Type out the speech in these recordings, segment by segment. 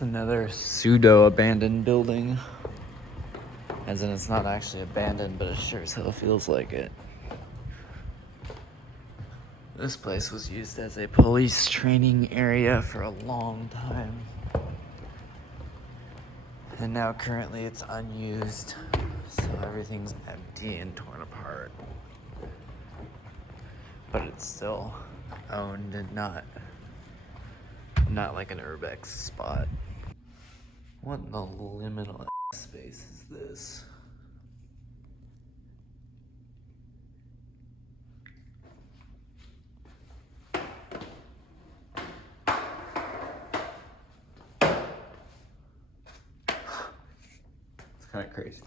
Another pseudo-abandoned building. As in, it's not actually abandoned, but it sure as hell feels like it. This place was used as a police training area for a long time. And now currently it's unused, so everything's empty and torn apart. But it's still owned and not like an urbex spot. What in the liminal space is this? It's kind of crazy.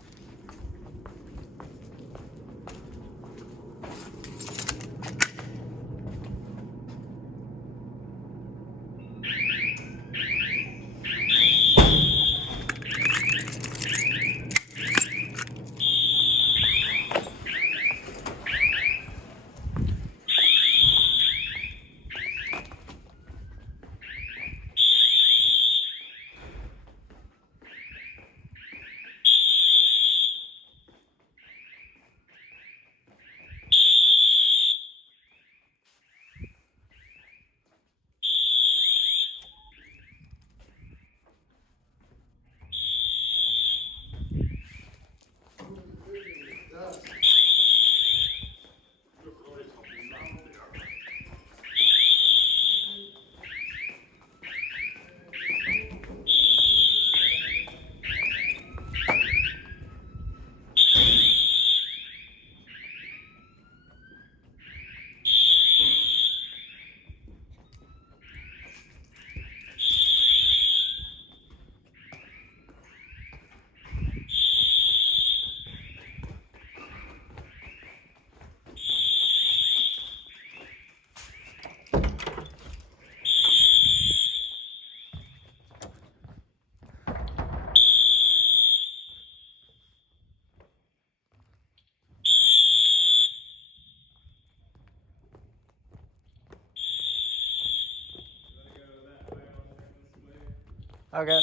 Okay.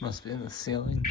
Must be in the ceiling.